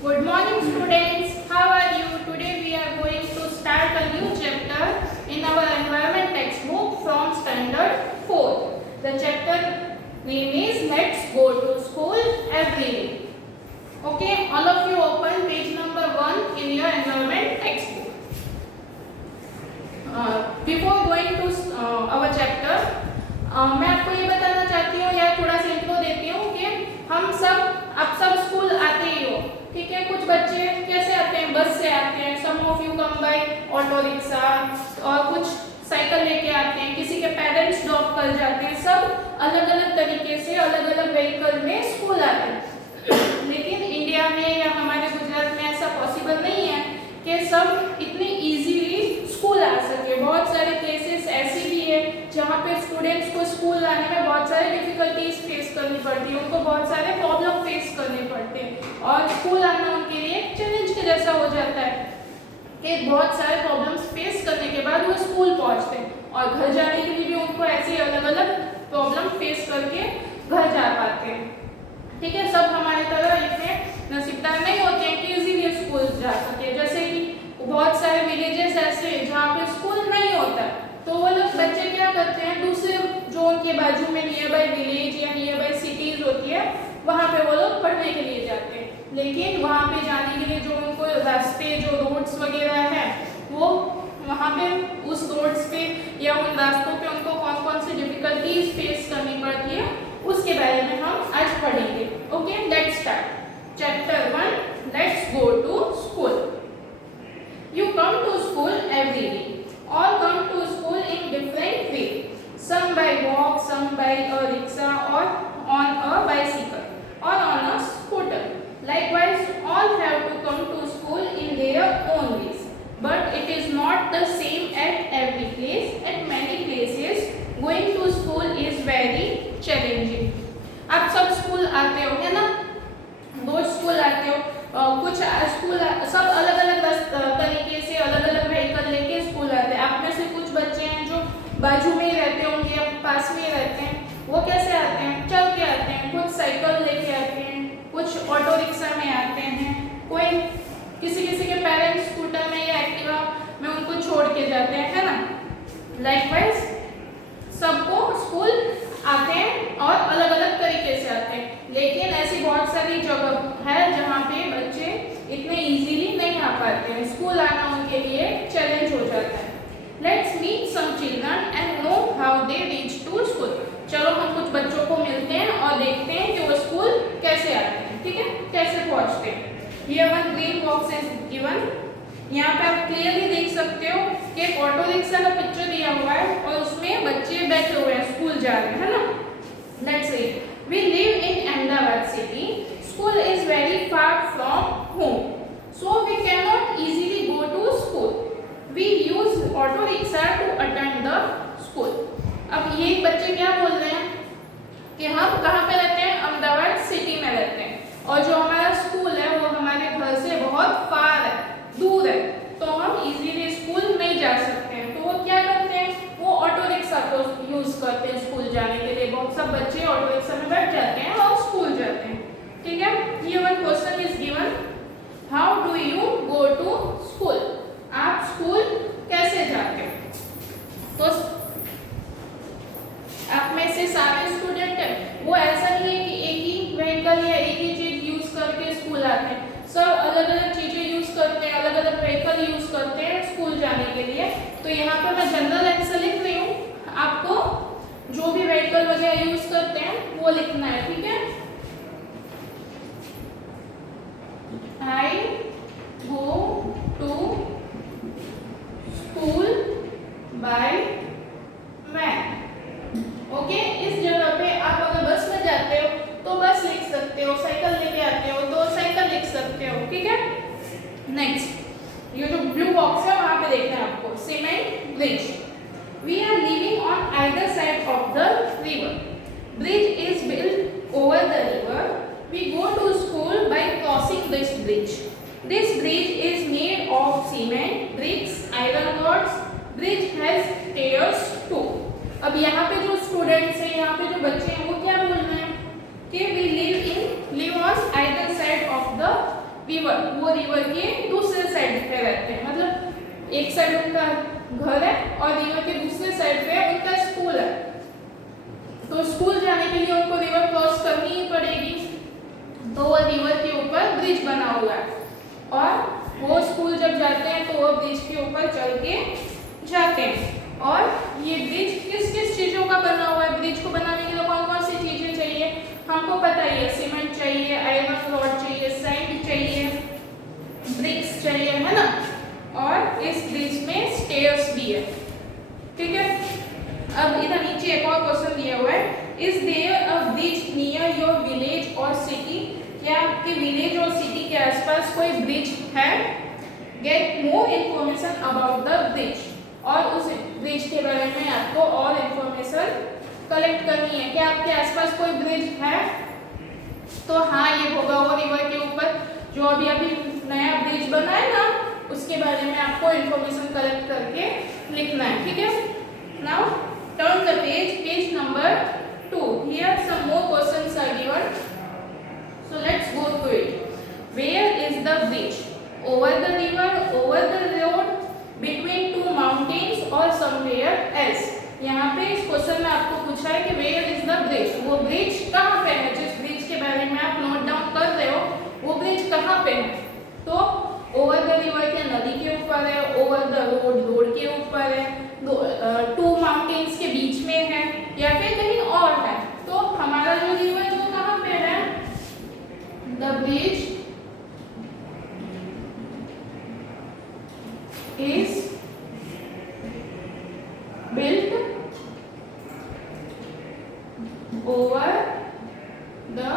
Good morning students, how are you? Today we are going to start a new chapter in our environment textbook from standard 4. The chapter name is Let's Go to School Every Day. Okay, all of you open page number 1 in your environment textbook. Before going to our chapter, मैं आपको ये बताना चाहती हूँ या थोड़ा सा intro देती हूँ कि आप सब स्कूल आते ही हो, ठीक है। कुछ बच्चे कैसे आते हैं, बस से आते हैं, some of you come by auto rickshaw, और कुछ साइकिल लेके आते हैं, किसी के पेरेंट्स ड्रॉप कर जाते हैं। सब अलग अलग तरीके से अलग अलग व्हीकल में स्कूल आते हैं। लेकिन इंडिया में या हमारे गुजरात में ऐसा पॉसिबल नहीं है कि सब इतनी इजीली स्कूल आ सके। बहुत सारे केसेस ऐसे भी है जहाँ पे स्टूडेंट्स को स्कूल आने में बहुत सारे डिफिकल्टीज फेस करनी पड़ती है, उनको बहुत सारे प्रॉब्लम फेस करने पड़ते हैं, और स्कूल आना उनके लिए चैलेंज के जैसा हो जाता है कि बहुत सारे प्रॉब्लम्स फेस करने के बाद वो स्कूल पहुँचते हैं, और घर जाने के लिए भी उनको ऐसे अलग अलग प्रॉब्लम फेस करके घर जा पाते हैं, ठीक है। सब हमारी तरह इतने नसीबदार नहीं होते हैं कि इजीली स्कूल जा सके। जैसे कि बहुत सारे विलेजेस ऐसे हैं जहाँ पे स्कूल नहीं होता, तो वो लोग बच्चे क्या करते हैं, दूसरे जो उनके बाजू में नियर बाय विलेज या नियर बाय सिटीज होती है वहाँ पे वो लोग पढ़ने के लिए जाते हैं। लेकिन वहाँ पे जाने के लिए जो उनको रास्ते, जो रोड्स वगैरह है, वो वहाँ पे उस रोड्स पे या उन रास्तों पे उनको कौन कौन सी डिफिकल्टीज फेस करनी पड़ती है, उसके बारे में हम आज पढ़ेंगे। Okay, let's start chapter 1, let's go to school. You come to school every day. All come to school in different way. Some by walk, some by a rickshaw, or on a bicycle, or on a scooter. Likewise, all have to come to school in their own ways. But it is not the same at every place. At many places, going to school is very challenging. आप सब school आते हो, है ना? रोज school आते हो। कुछ school सब अलग अलग तरीके से अलग अलग व्हीकल लेके स्कूल आते हैं। आप में से कुछ बच्चे हैं जो बाजू में ही रहते होंगे या पास में ही रहते हैं, वो कैसे आते हैं, चल के आते हैं। कुछ साइकिल लेके आते हैं, कुछ ऑटो रिक्शा में आते हैं, कोई किसी के पेरेंट्स स्कूटर में या एक्टिवा में उनको छोड़ के जाते हैं, है ना। लाइकवाइज सबको स्कूल आते हैं और अलग अलग तरीके से आते हैं। लेकिन ऐसी बहुत सारी जगह है जहाँ पे बच्चे इतने इजीली नहीं आ पाते हैं, स्कूल आना उनके लिए चैलेंज हो जाता है। Let's meet some children and know how they reach to school. चलो हम कुछ बच्चों को मिलते हैं और देखते हैं कि वो स्कूल कैसे आते हैं, ठीक है, कैसे पहुँचते हैं। ये one green box is given. यहाँ पे आप क्लियरली देख सकते हो कि एक ऑटो रिक्शा का पिक्चर दिया हुआ है और उसमें बच्चे बैठे हुए हैं, स्कूल जा रहे हैं, है ना। Let's read. We live in Ahmedabad city. School is very far from home, so we cannot easily go to school. We use auto rickshaw to attend the school. अब ये बच्चे क्या बोल रहे हैं कि हम कहाँ पे रहते हैं, अहमदाबाद सिटी में रहते हैं, और जो हमारा स्कूल है वो हमारे घर से बहुत फार है, दूर है, तो हम इजीली स्कूल नहीं जा सकते हैं। तो वो क्या करते हैं, वो ऑटो रिक्शा को यूज करते हैं स्कूल जाने के लिए। बहुत सब बच्चे ऑटो रिक्शा में बैठ जाते हैं और स्कूल जाते हैं, ठीक है। ये one question is given, how do you go to school. आप स्कूल कैसे जाते हो। तो आप में से सारे स्टूडेंट है वो ऐसा नहीं है कि एक ही व्हीकल या एक ही चीज यूज करके स्कूल आते हैं, सब अलग अलग चीजें यूज करते हैं, अलग अलग व्हीकल यूज करते हैं स्कूल जाने के लिए। तो यहाँ पर मैं जनरल आंसर लिख रही हूँ, आपको जो भी व्हीकल वगैरह यूज करते हैं वो लिखना है, ठीक है। I go to school by van. Okay, इस जगह पे आप अगर बस में जाते हो तो बस लिख सकते हो, साइकिल लेके आते हो तो साइकिल लिख सकते हो, ठीक है। नेक्स्ट, ये जो ब्लू बॉक्स है वहां पे देखना है आपको, cement bridge. We are living on either side of the river. Bridge is built over the river. We go to school by crossing this bridge. This bridge is made of cement, bricks, iron rods. Bridge has stairs too. अब यहाँ पे जो students हैं, यहाँ पे जो बच्चे हैं, वो क्या बोल रहे हैं कि we live on either side of the river. River, वो रिवर के दूसरे साइड पे रहते हैं, मतलब एक साइड उनका घर है और रिवर के दूसरे साइड पे उनका स्कूल है। तो स्कूल जाने के लिए उनको रिवर क्रॉस करनी ही पड़ेगी, तो वो रिवर के ऊपर ब्रिज बना हुआ है और वो स्कूल जब जाते हैं तो वो ब्रिज के ऊपर चल के जाते हैं। और ये ब्रिज किस किस चीज़ों का बना हुआ है? ब्रिज को बनाने के लिए कौन कौन सी चीज़ें चाहिए हमको पता ही है, सीमेंट चाहिए, आयरन रॉड चाहिए, सैंड चाहिए, ब्रिक्स चाहिए, है ना। और इस ब्रिज में स्टेयर्स भी है, ठीक है। अब इधर नीचे एक और क्वेश्चन दिया हुआ है, is there a bridge near your village और सिटी? क्या आपके विलेज और सिटी के आसपास कोई ब्रिज है? Get more information about the bridge, और उस ब्रिज के बारे में आपको और इंफॉर्मेशन कलेक्ट करनी है। क्या आपके आसपास कोई ब्रिज है? तो हाँ, ये होगा वो रिवर के ऊपर जो अभी नया ब्रिज बना है ना, उसके बारे में आपको इंफॉर्मेशन कलेक्ट करके लिखना है, ठीक है। Now turn the page number 2. Here some more questions are given. So let's go through it. Where is the bridge? Over the river, over the road, between two mountains or somewhere else. यहाँ पे इस question में आपको पूछा है कि where is the bridge? वो bridge कहाँ पे है? जिस ब्रिज के बारे में आप नोट डाउन कर रहे हो वो ब्रिज कहाँ पे है? तो ओवर द रिवर के नदी के ऊपर है, ओवर द रोड के ऊपर है, टू माउंटेन्स के बीच में है, या फिर कहीं और है। तो हमारा जो रिवर है वो कहाँ पे है? The bridge is built over the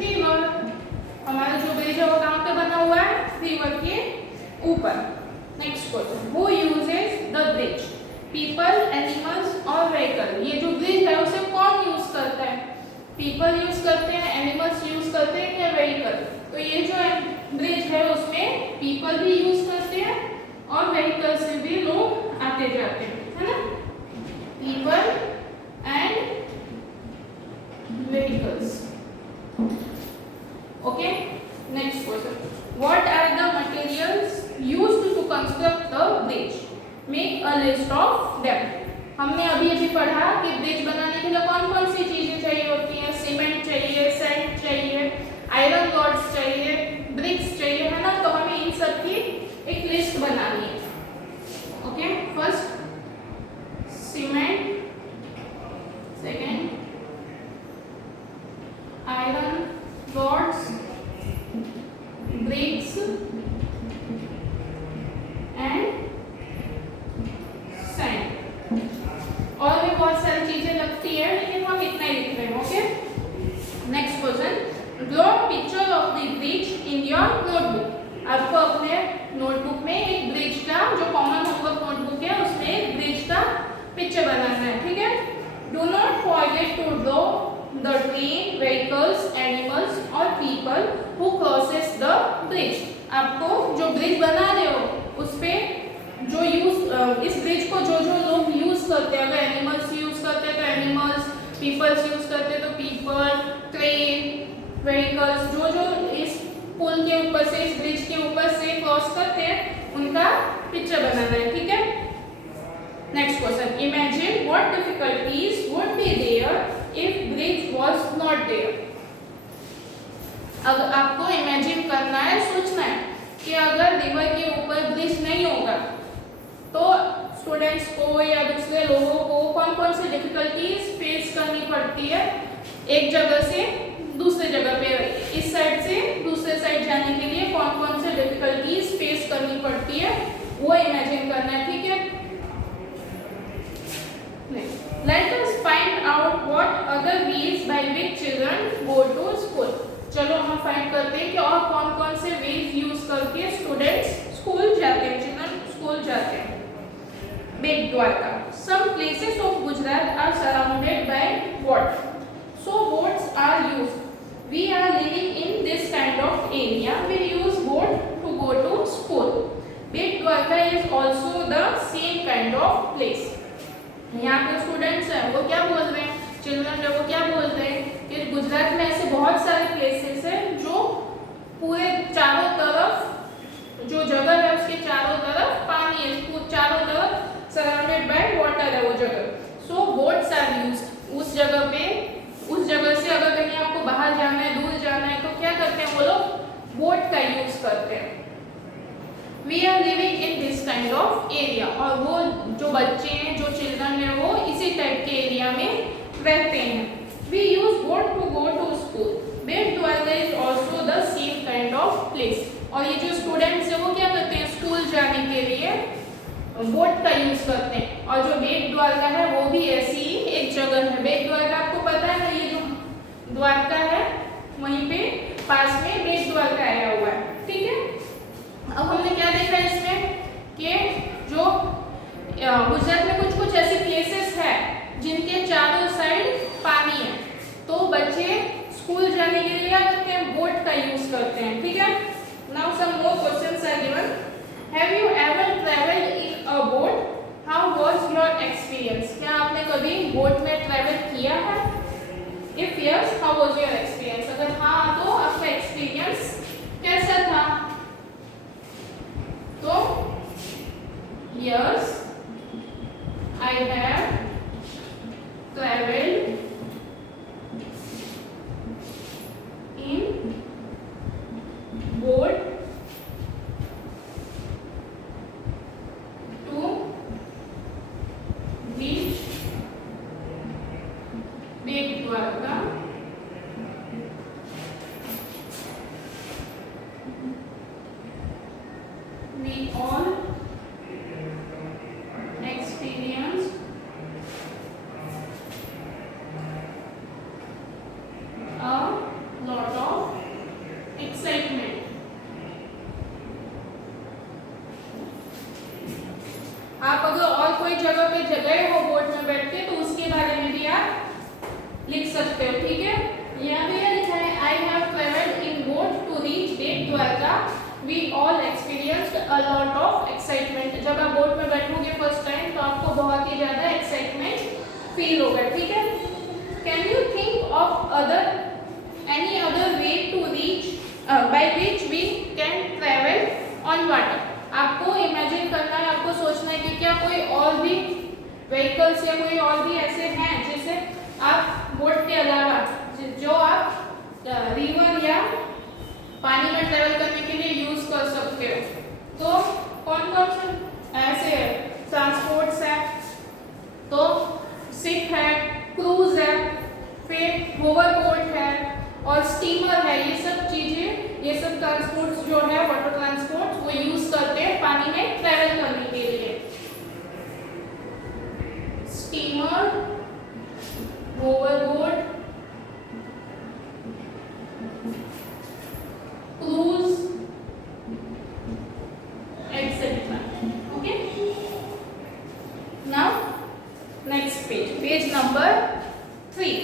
river. हमारा जो ब्रिज है वो कहाँ पे बना हुआ है? रिवर के ऊपर। Next question, who uses the bridge? People, animals और व्हीकल। ये जो ब्रिज है उसे कौन यूज करता है? पीपल यूज करते हैं, एनिमल्स यूज करते हैं या व्हीकल? तो ये जो ब्रिज है उसमें पीपल भी यूज करते हैं और व्हीकल से भी लोग आते जाते हैं, है ना। People and vehicles. Okay, next question, what are the materials used to construct the bridge? Make a list of them. हमने अभी पढ़ा कि ब्रिज बनाने के लिए कौन कौन सी चीजें चाहिए होती हैं? सीमेंट चाहिए, सैंड चाहिए, आयरन रॉड्स चाहिए, ब्रिक्स चाहिए, है ना। तो हमें इन सब की एक लिस्ट बनानी है। Okay, first cement, second iron rods, bricks and sand. और भी बहुत सारी चीजें लगती है लेकिन हम इतना ही लिख रहे हैं। Okay, next question, draw picture of the bridge in your notebook. आपको अपने नोटबुक में एक ब्रिज का, जो कॉमन होमवर्क नोटबुक है उसमें एक ब्रिज का पिक्चर बनाना है, ठीक है। Do not forget to draw the train, vehicles, animals और people who crosses the bridge. आपको जो ब्रिज बना रहे हो उस पे जो इस ब्रिज को जो लोग यूज करते हैं, अगर एनिमल्स यूज करते हैं तो एनिमल्स, पीपल्स यूज करते हैं तो पीपल, ट्रेन, व्हीकल्स, जो इस पुल के ऊपर से, इस ब्रिज के ऊपर से क्रॉस करते हैं उनका पिक्चर बनाना है, ठीक है। Next question, imagine what difficulties would be there if bridge was not there. अब आपको इमेजिन करना है, सोचना है कि अगर रिवर के ऊपर ब्रिज नहीं होगा तो स्टूडेंट्स को या दूसरे लोगों को कौन कौन सी डिफिकल्टीज फेस करनी पड़ती है एक जगह से दूसरे जगह पे, इस साइड से दूसरे साइड जाने के लिए कौन कौन से डिफिकल्टीज फेस करनी पड़ती है वो इमेजिन करना है, ठीक है। Let us find out what other ways by which children go to school. चलो हम फाइंड करते हैं कि और कौन कौन से वेज यूज करके स्टूडेंट्स स्कूल जाते हैं, चिल्ड्रन स्कूल जाते हैं। बेट Dwarka, some places of Gujarat are surrounded by water, so boats are used. We are living in this kind of area. We use boat to go to school. Bet Dwarka is also the same kind of place. यहाँ पे students हैं वो क्या बोल रहे हैं, children है वो क्या बोल रहे हैं कि गुजरात में ऐसे बहुत सारे प्लेसेस हैं जो पूरे आर यूज्ड। उस जगह से अगर कहीं आपको बाहर जाना है, दूर जाना है, तो क्या करते हैं वो लोग बोट का यूज करते हैं। We are living in this kind of area, और वो जो बच्चे हैं, जो चिल्ड्रन है, वो इसी टाइप के एरिया में रहते हैं। We use boat to go to school. Bet Dwarka is also the same kind of place. और ये जो स्टूडेंट्स है वो क्या करते हैं, स्कूल जाने के लिए बोट का यूज करते हैं। और जो बेट द्वारका है वो भी ऐसी ही एक जगह है। बेट द्वारका आपको पता है ना, ये जो द्वारका है वहीं पे पास में बेट द्वारका आया हुआ है, ठीक है। अब हमने क्या देखा इसमें कि जो गुजरात में कुछ कुछ ऐसी प्लेसेस है जिनके चारों साइड पानी है, तो बच्चे स्कूल जाने के लिए क्या करते हैं, बोट का यूज करते हैं, ठीक है। Now some more questions are given. Have you ever travelled in a boat? How was your experience? क्या आपने कभी बोट में ट्रैवल किया है? If yes, how was your experience? अगर हाँ तो आपका एक्सपीरियंस कैसा था? तो yes, I have traveled in boat to reach bat Dwarka we all experienced a lot of excitement. आप अगर और कोई जगह पे गए हो बोट में बैठ के, तो उसके बारे में भी आप लिख सकते हो, ठीक है। यहाँ पे लिखा है I have travelled in boat to reach Bet Dwarka, we all experienced a lot of excitement. जब आप बोट में बैठोगे फर्स्ट टाइम तो आपको बहुत ही ज़्यादा एक्साइटमेंट फील होगा, ठीक है। Can you think of any other way to reach by which we can travel on water? आपको इमेजिन करना है, आपको सोचना है कि क्या कोई और भी व्हीकल्स या कोई और भी ऐसे हैं जिसे आप बोट के अलावा जो आप रिवर या पानी में ट्रेवल करने के लिए यूज कर सकते हो। तो कौन कौन से ऐसे ट्रांसपोर्ट्स है? तो शिप है, क्रूज है, फिर होवर बोट है और स्टीमर है। ये सब चीजें, ये सब ट्रांसपोर्ट्स जो है, वाटर ट्रांसपोर्ट्स, वो यूज करते हैं पानी में ट्रेवल करने के लिए। Steamer, hover boat, cruise, etc. Okay. Now next page number 3,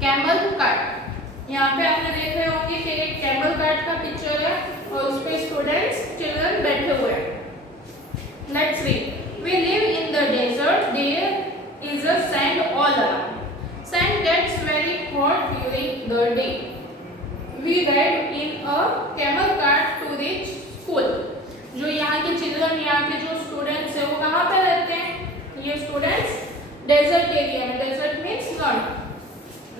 camel cart. यहाँ पे आपने देख रहे होंगे कि एक कैमल कार्ट का पिक्चर है और उस पे स्टूडेंट्स, चिल्ड्रन बैठे हुए हैं। Let's read. We live in the desert. There is a sand all around. Sand gets very hot during the day. We ride in a camel cart to reach school. जो यहाँ के children, यहाँ के जो students है वो कहाँ पे रहते हैं? ये स्टूडेंट्स डेजर्ट एरिया में। Desert means not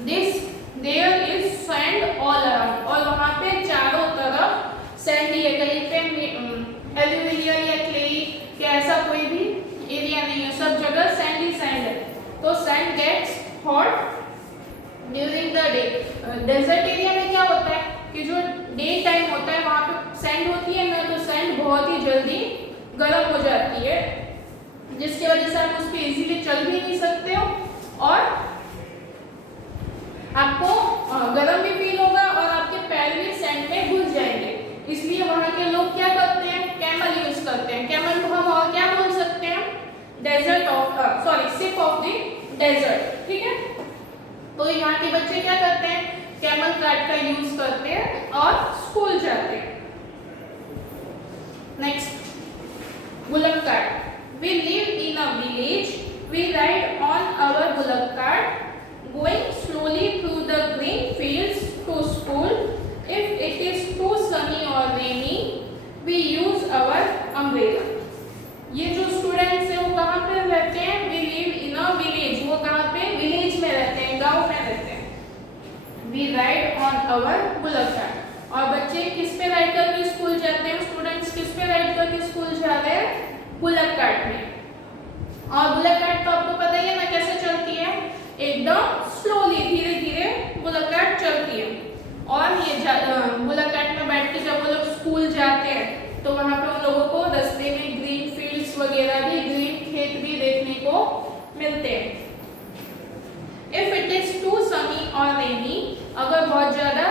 this, there is sand all around, और वहाँ पे चारों तरफ सैंड ही है। कहीं पे एल्यूवियल या क्ले या ऐसा कोई भी एरिया नहीं है, सब जगह सैंड ही सैंड है। तो sand gets hot during the day. Desert area में क्या होता है कि जो डे टाइम होता है वहाँ पे सैंड होती है ना, तो सैंड बहुत ही जल्दी गर्म हो जाती है, जिसकी वजह से आप उस पर इजीली चल भी नहीं सकते हो और आपको गर्म भी फील होगा और आपके पैर भी सैंड में घुस जाएंगे। इसलिए वहाँ के लोग क्या करते हैं? कैमल यूज करते हैं। कैमल को हम और क्या बोल सकते हैं? Desert of ship of the desert, ठीक है। तो यहाँ के बच्चे क्या करते हैं? कैमल कार्ट का यूज करते हैं और स्कूल जाते हैं। Next, bullock cart. We live in a village, we ride on our bullock cart going slowly through the green fields to school. If it is too sunny or rainy, we use our umbrella. ये जो students हैं वो कहाँ पे रहते हैं? We live in a we ride on our bullock cart. और बच्चे किस पे राइड करके स्कूल जाते हैं? स्टूडेंट्स किस पे राइड करके स्कूल जा रहे हैं? बुलक कार्ट में। और बुलक कार्ट तो आपको पता ही है ना कैसे चलती है, एकदम स्लोली, धीरे धीरे बुलक कार्ट चलती है। और ये बुलक कार्ट में बैठ के जब वो लोग स्कूल जाते हैं तो वहां पे उन लोगों को रास्ते में ग्रीन फील्ड्स वगैरह भी, ग्रीन खेत भी देखने को मिलते हैं। If it is too sunny और रेनी, अगर बहुत ज्यादा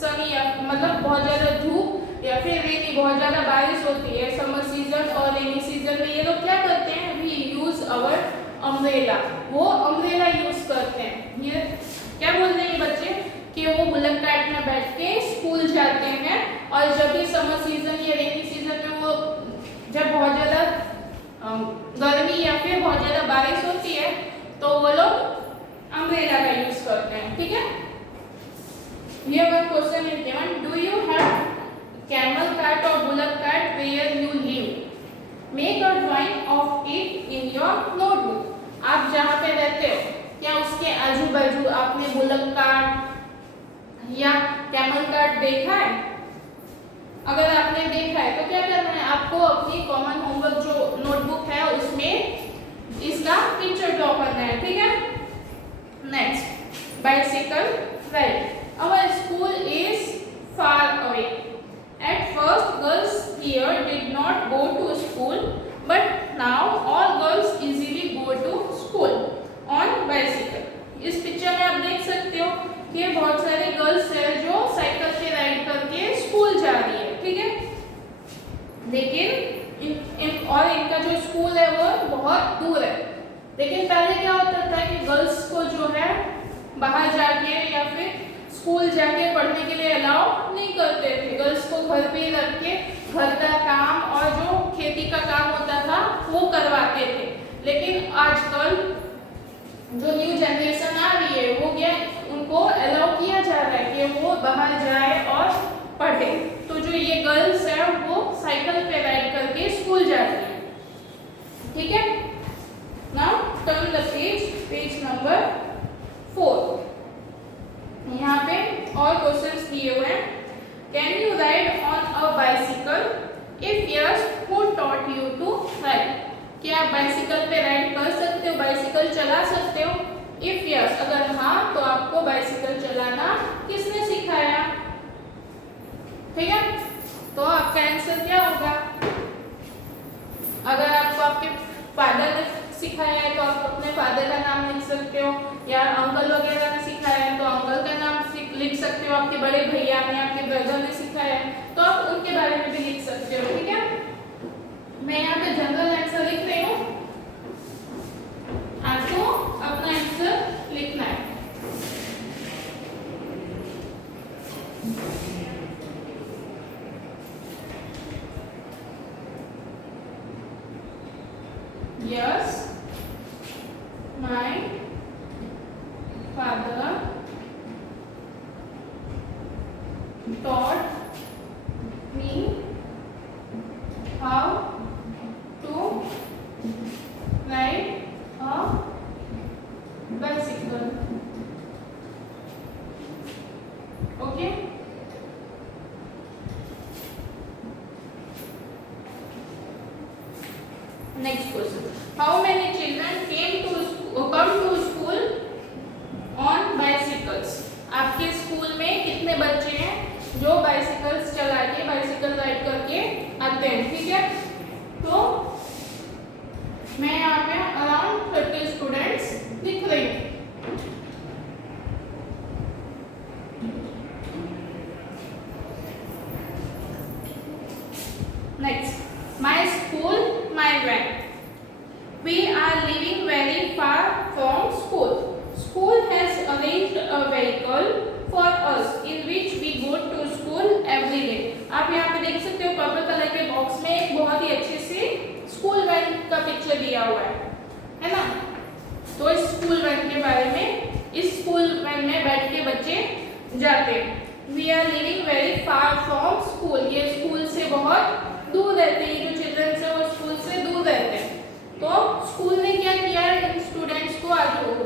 सनी या मतलब बहुत ज्यादा धूप या फिर रेनी बहुत ज्यादा बारिश होती है समर सीजन और रेनी सीजन में, ये लोग क्या करते हैं? वी यूज अवर अम्ब्रेला, वो अम्ब्रेला यूज करते हैं। ये क्या बोल रहे हैं बच्चे कि वो बुलक कार्ट में बैठ के स्कूल जाते हैं और जब भी समर सीजन या रेनी सीजन में वो जब बहुत ज्यादा गर्मी या फिर बहुत ज्यादा बारिश होती है तो वो लोग अम्ब्रेला का यूज करते हैं। ठीक है, ये one question is given, do you have camel cart or bullock cart where you live? Make a drawing of it in your notebook. आप जहाँ पे रहते हो क्या उसके आजू बाजू आपने बुलक कार्ट या कैमल कार्ट देखा है? अगर आपने देखा है तो क्या करना है? आपको अपनी कॉमन होमवर्क जो नोटबुक है उसमें इसका पिक्चर ड्रॉ करना है। ठीक है, next, bicycle ride. Our school is far away. At first, girls here did not go to school, but now all girls easily go to school on bicycle. इस picture में आप देख सकते हो कि बहुत सारे गर्ल्स हैं जो साइकिल पे राइड करके स्कूल जा रही है। ठीक है, लेकिन और इनका जो स्कूल है वो बहुत दूर है। लेकिन पहले क्या होता था कि गर्ल्स को जो है बाहर जाके या फिर स्कूल जाके पढ़ने के लिए अलाउ नहीं करते थे। गर्ल्स को घर पे रख के घर का काम और जो खेती का काम होता था वो करवाते थे। लेकिन आजकल जो न्यू जनरेशन आ रही है वो क्या, उनको अलाउ किया जा रहा है कि वो बाहर जाए और पढ़े। तो जो ये गर्ल्स है वो साइकिल पे राइड करके स्कूल जाती है। ठीक है, now turn the page, page number 4। यहाँ पे और क्वेश्चंस दिए हुए हैं। Can you ride on a bicycle? If yes, who taught you to ride? क्या आप बाइसिकल पे राइड कर सकते हो, बाइसिकल चला सकते हो? इफ यस, अगर हाँ तो आपको बाइसिकल चलाना किसने सिखाया? ठीक है, तो आपका आंसर क्या होगा? अगर आपको आपके फादर ने सिखाया है तो आप अपने फादर का नाम लिख सकते हो, या अंकल वगैरह ने सिखाया है तो अंकल का नाम लिख सकते हो, आपके बड़े भैया ने, आपके ब्रदर ने सिखाया है तो आप उनके बारे में भी लिख सकते हो। ठीक है, मैं यहाँ पे जनरल आंसर लिख रही हूँ, आपको अपना आंसर लिखना है। Yes, my father taught me how to ride a bicycle. Okay. Next question. How many children come to school on bicycles? आपके स्कूल में कितने बच्चे हैं जो बाइसिकल्स चला के, बाइसिकल राइड करके आते हैं? ठीक है, तो मैं यहाँ पे अराउंड 30 स्टूडेंट्स लिख रही हूँ। Next, my school, my van. We are living very far from school. School has arranged a vehicle for us in which we go to school every day. आप यहाँ पे देख सकते हो पर्पल कलर के बॉक्स में एक बहुत ही अच्छे से स्कूल वैन का पिक्चर दिया हुआ है ना? तो इस स्कूल वैन के बारे में, इस स्कूल वैन में बैठ के बच्चे जाते हैं। We are living very far from school. ये स्कूल से बहुत दूर रहते हैं, जो चिल्ड्रंस है वो स्कूल से दूर रहते हैं। तो स्कूल ने क्या किया, इन स्टूडेंट्स को,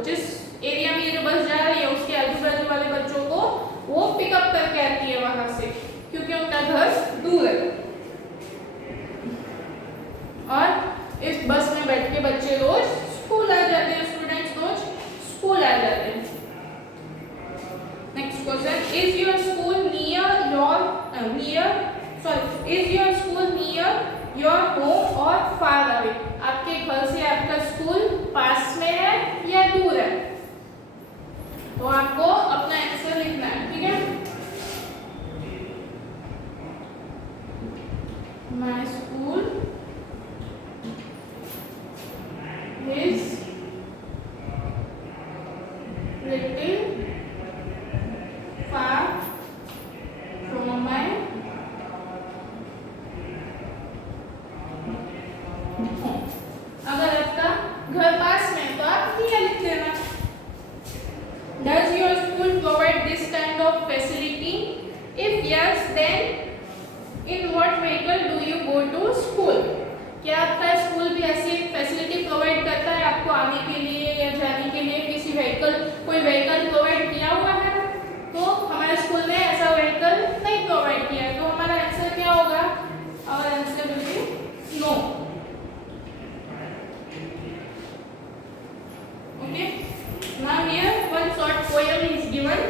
जिस एरिया में ये जो बस जा रही है उसके आजू बाजू वाले बच्चों को दूर है। और इस बस में बैठ के बच्चे रोज स्कूल आ जाते हैं, स्टूडेंट्स रोज स्कूल आ जाते हैं। Next question, is your school near your home और फार अवे? आपके घर से आपका स्कूल पास में है या दूर है? तो आपको अपना आंसर लिखना है, ठीक है। My school is little far from my home। अगर आपका घर पास में है तो आप ये लिख देना। Does your school provide this kind of facility? If yes, then in what vehicle do you go to school? क्या आपका स्कूल भी ऐसी फैसिलिटी प्रोवाइड करता है आपको आने के लिए या जाने के लिए? किसी कोई व्हीकल प्रोवाइड किया हुआ है? तो हमारे स्कूल ने ऐसा व्हीकल नहीं प्रोवाइड किया, तो हमारा आंसर क्या होगा? और answer will be no. Okay, now here one short poem is given,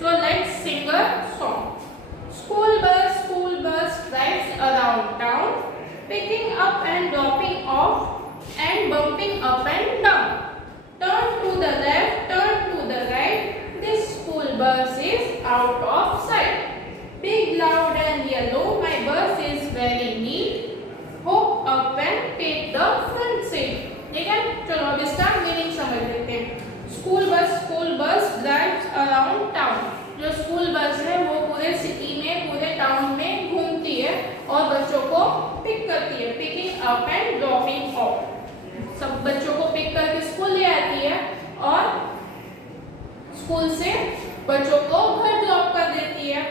so let's sing a song. School bus drives around town, picking up and dropping off and bumping up and down. Turn to the left, turn to the right, this school bus is out of sight. Big, loud and yellow, my bus is very neat. Hop up and take the front seat. ठीक है, चलो अब इसका meaning समझ लेते हैं। School bus drives around town. जो school bus है वो पूरे सिटी में, पूरे टाउन में घूमती है और बच्चों को पिक करती है। Picking up and dropping of, सब बच्चों को पिक करके स्कूल ले आती है और स्कूल से बच्चों को घर ड्रॉप कर देती है।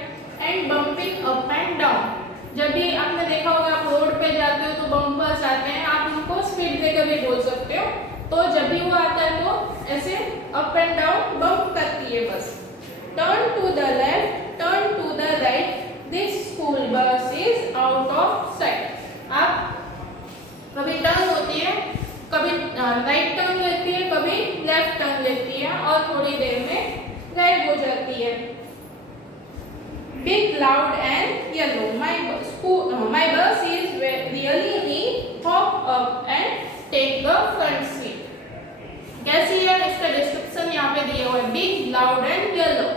And bumping up and down, जब भी आपने देखा होगा आप रोड पे जाते हो तो बम्पर्स आते हैं, आप उनको स्पीड ब्रेकर भी बोल सकते हो। तो जब भी वो आता है तो ऐसे अप एंड डाउन बम्प करती है bus. Turn to the left, turn to the right, this school bus is out of sight. आप कभी टर्न होती है, कभी राइट टर्न लेती है, कभी लेफ्ट टर्न लेती है और थोड़ी देर में गायब हो जाती है। Big, loud and yellow, my bus is really neat. Hop up and take the front seat. कैसी है? इसका डिस्क्रिप्शन यहाँ पे दिया हुआ है। Big, loud and yellow.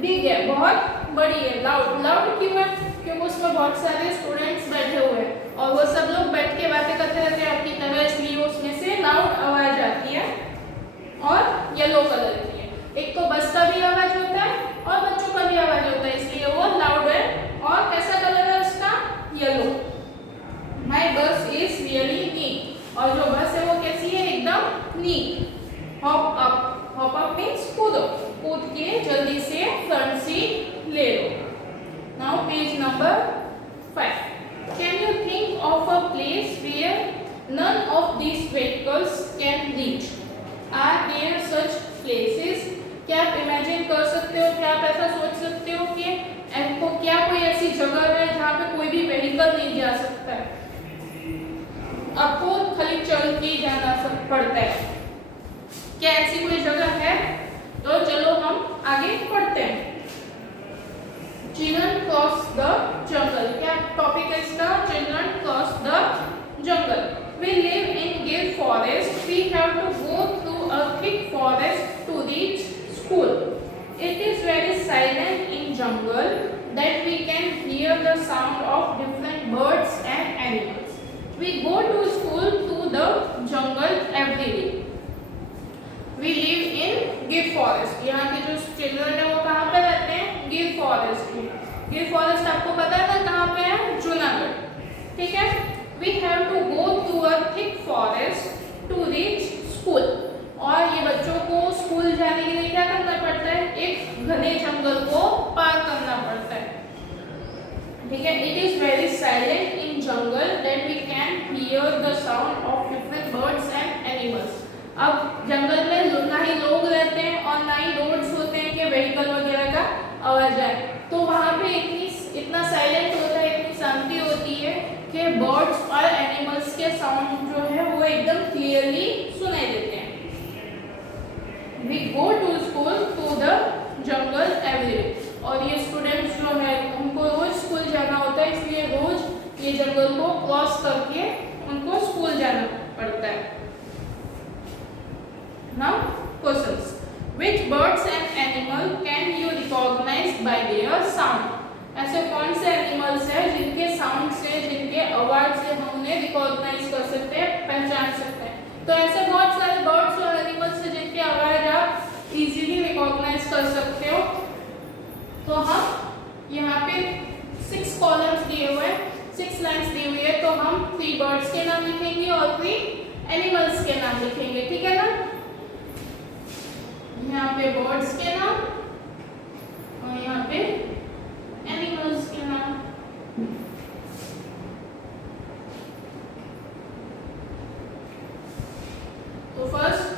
Big है, बहुत बड़ी है। लाउड क्यों है? क्योंकि उसमें बहुत सारे स्टूडेंट्स बैठे हुए हैं और वो सब लोग बैठ के बातें करते रहते हैं आपकी तरह, इसलिए उसमें से लाउड आवाज आती है। और येलो कलर की है। एक तो बस का भी आवाज होता है और बच्चों का भी आवाज होता है, इसलिए वो लाउड है। और कैसा कलर है उसका? येलो। माई बस इज रियली नीट, और जो बस है वो कैसी है? एकदम नीट। हॉप अप मीन्स कूदो, कूद के जल्दी से फ्रंट सीट ले लो। Now page number 5। Can you think of a place where none of these vehicles can reach? Are there such places? क्या आप इमेजिन कर सकते हो, क्या आप ऐसा सोच सकते हो कि आपको क्या कोई ऐसी जगह है जहाँ पे कोई भी व्हीकल नहीं जा सकता है, आपको खाली चल के जाना पड़ता है? क्या ऐसी कोई जगह है? तो चलो हम आगे पढ़ते हैं। चिल्ड्रन क्रॉस द जंगल, क्या टॉपिक है इसका? Children cross the jungle. We live in Gir forest. We have to go through a thick forest to reach school. It is very silent in jungle that we can hear the sound of different birds and animals. We go to school through the jungle every day. We live in Gir forest. यहाँ के जो children है वो कहाँ पे रहते हैं? गिर फॉरेस्ट में। गिर फॉरेस्ट आपको पता है ना कहाँ पे है? जूनागढ़, ठीक है। We have to go through a thick forest to reach school. और ये बच्चों को स्कूल जाने के लिए क्या करना पड़ता है? एक घने जंगल को पार करना पड़ता है, ठीक है। It is very silent in jungle that we can hear the sound of different birds and animals. अब जंगल में ना ही लोग रहते हैं और ना ही रोड्स होते हैं कि व्हीकल वगैरह का आवाज आए, तो वहाँ पे इतना साइलेंट होता है, इतनी शांति होती है कि बर्ड्स और एनिमल्स के साउंड जो है वो एकदम क्लियरली सुनाई देते हैं। We go to school to the jungle every day। और ये स्टूडेंट्स जो है उनको रोज स्कूल जाना होता है, इसलिए रोज ये जंगल को क्रॉस करके उनको स्कूल जाना पड़ता है। Now questions: Which birds and animal can you recognize by their sound? ऐसे कौन से एनिमल्स हैं जिनके साउंड से, जिनके आवाज से हम उन्हें रिकॉग्नाइज कर सकते हैं, पहचान सकते हैं? तो ऐसे बहुत सारे बर्ड्स और एनिमल्स हैं जिनकी आवाज आप इजीली रिकॉग्नाइज कर सकते हो। तो हम यहाँ पे 6 कॉलम्स दिए हुए हैं, 6 लाइन्स दी हुई है, तो हम 3 बर्ड्स के नाम लिखेंगे और 3 एनिमल्स के नाम लिखेंगे, ठीक है ना? यहाँ पे बर्ड्स के नाम और यहाँ पे एनिमल्स के नाम। तो फर्स्ट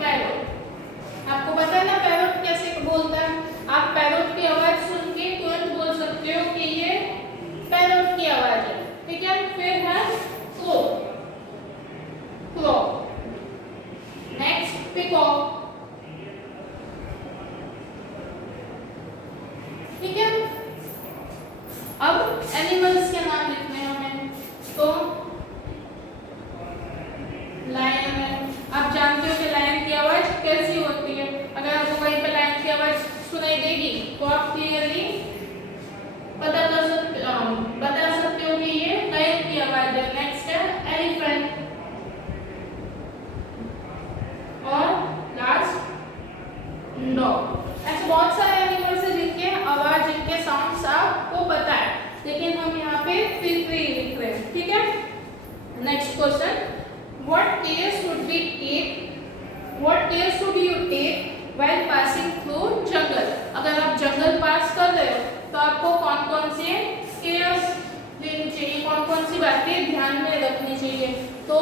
पैरोट। आपको पता है ना पैरोट कैसे बोलता है? आप पैरोट की आवाज सुन के तुरंत बोल सकते हो कि ये पैरोट की आवाज है, ठीक है? फिर है क्रो, क्रो। नेक्स्ट पिकॉक, ठीक है? अब एनिमल्स के नाम लिखने हैं हमें, तो लायन है। आप जानते हो कि लायन की आवाज कैसी होती है? अगर आपको कहीं पे लायन की आवाज सुनाई देगी तो आप क्लियरली बता सकते हो कि ये लायन की आवाज है। नेक्स्ट है एलिफेंट और लास्ट डॉग। ऐसे बहुत सारे एनिमल्स हैं जिनके आवाज, जिनके साउंड्स आपको पता है, लेकिन हम यहाँ पे फिर लिख रहे हैं, ठीक है? Next question: What care should you take while passing through jungle? अगर आप जंगल पास कर रहे हो तो आपको कौन-कौन से केयर्स लेनी चाहिए, कौन-कौन सी बातें ध्यान में रखनी चाहिए? तो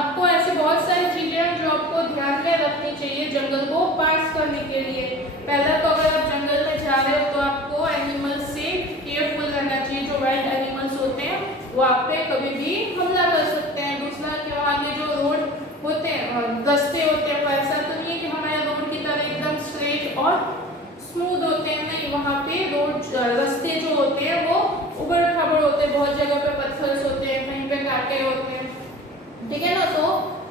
आपको ऐसे बहुत सारी चीजें हैं जो आपको ध्यान में रखनी चाहिए जंगल को पास करने के लिए। पहला तो अगर आप जंगल में जा रहे हो तो आपको एनिमल्स से केयरफुल रहना चाहिए। जो वाइल्ड एनिमल्स होते हैं वो आप पे कभी भी हमला कर सकते हैं। दूसरा, क्या आगे जो रोड होते हैं, रास्ते होते हैं, ऐसा तो नहीं है कि हमारे रोड की तरह एकदम स्ट्रेट और स्मूथ होते हैं, नहीं, वहाँ पे रोड रास्ते जो होते हैं वो उबड़ खाबड़ होते हैं, बहुत जगह पे पत्थर होते हैं, कहीं पे कांटे होते हैं, ठीक है ना? तो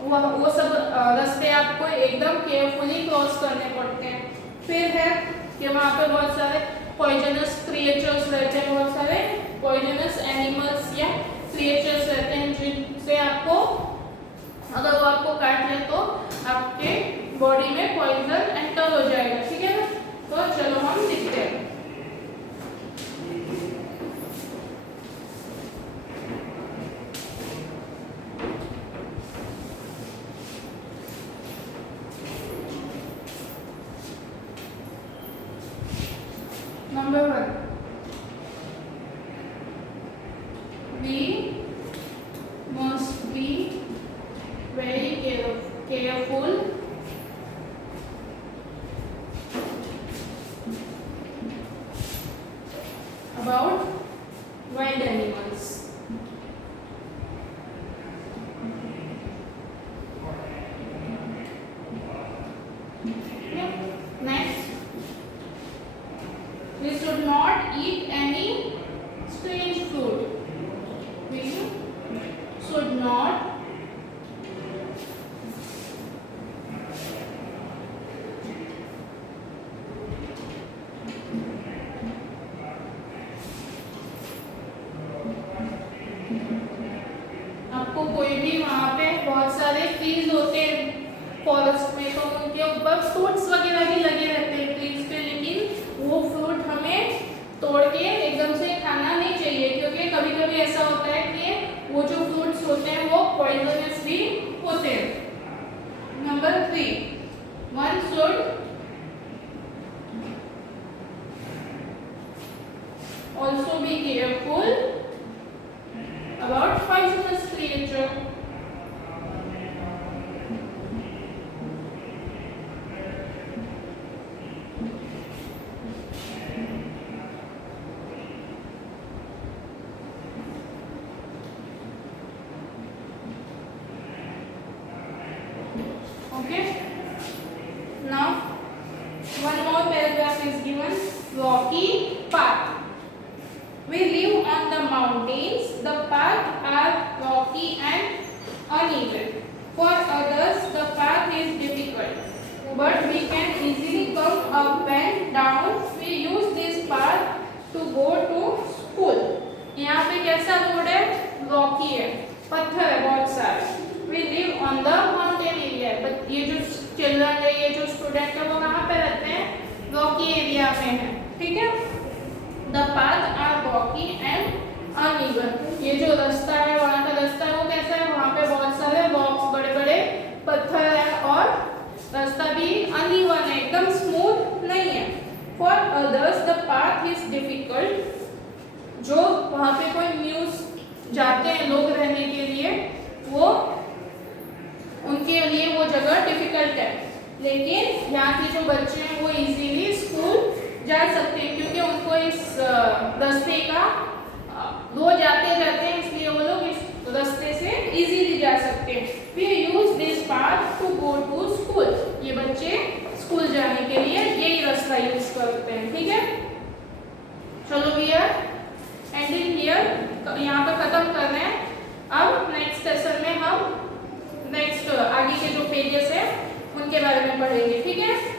वो सब रास्ते आपको एकदम केयरफुली क्रॉस करने पड़ते हैं। फिर है कि वहाँ पे बहुत सारे पॉइजनस क्रिएचर्स रहते हैं, बहुत सारे पॉइजनस एनिमल्स या क्रिएचर्स रहते हैं जिनसे आपको, अगर वो आपको काट ले तो आपके बॉडी में पॉइजन एंटर हो जाएगा, ठीक है ना? तो चलो हम लिखते हैं। Number 1, we must be very careful about wild animals. Next, we should not eat any strange food. We should not आपको कोई भी, वहाँ पे बहुत सारे ट्रीज होते हैं फॉरेस्ट में, तो उनके ऊपर फ्रूट्स वगैरह भी लगे रहते हैं ट्रीज पे, लेकिन वो फ्रूट हमें तोड़ के एकदम से खाना नहीं चाहिए, क्योंकि कभी कभी ऐसा होता है कि वो जो फ्रूट्स होते हैं वो पॉइजनस भी होते हैं। Number 3, one should also be careful about poisonous creature. rocky path. We live on the mountains. The paths are rocky and uneven. For others, the path is difficult, but we can easily come up and down. We use this path to go to school. यहाँ पे कैसा road है? Rocky है, पत्थर है बहुत सारे. We live on the mountain area. But ये जो चिल्ड्रन है, ये जो स्टूडेंट है, वो कहाँ पे रहते हैं? रॉकी एरिया में है. ठीक है. The paths are rocky and uneven. ये जो रास्ता है, वहाँ का रास्ता है, वो कैसा है? वहाँ पे बहुत सारे रॉक्स, बड़े-बड़े पत्थर है और रास्ता भी uneven है, एकदम स्मूथ नहीं है. For others, the path is difficult. जो वहाँ पे कोई न्यूज़ जाते हैं लोग रहने के लिए, वो उनके लिए वो जगह डिफिकल्ट है. लेकिन यहाँ के जो बच्चे हैं वो इजीली स्कूल जा सकते हैं, क्योंकि उनको इस रास्ते का रोज आते जाते हैं, इसलिए वो लोग इस रास्ते से इजीली जा सकते हैं. We use this path to go to school. ये बच्चे स्कूल जाने के लिए यही रास्ता यूज करते हैं. ठीक है. चलो भैया एंडिंग हियर, यहाँ पर खत्म कर रहे हैं. अब नेक्स्ट सेशन में हम नेक्स्ट आगे के जो पेजेस है उनके बारे में पढ़ेंगे. ठीक है.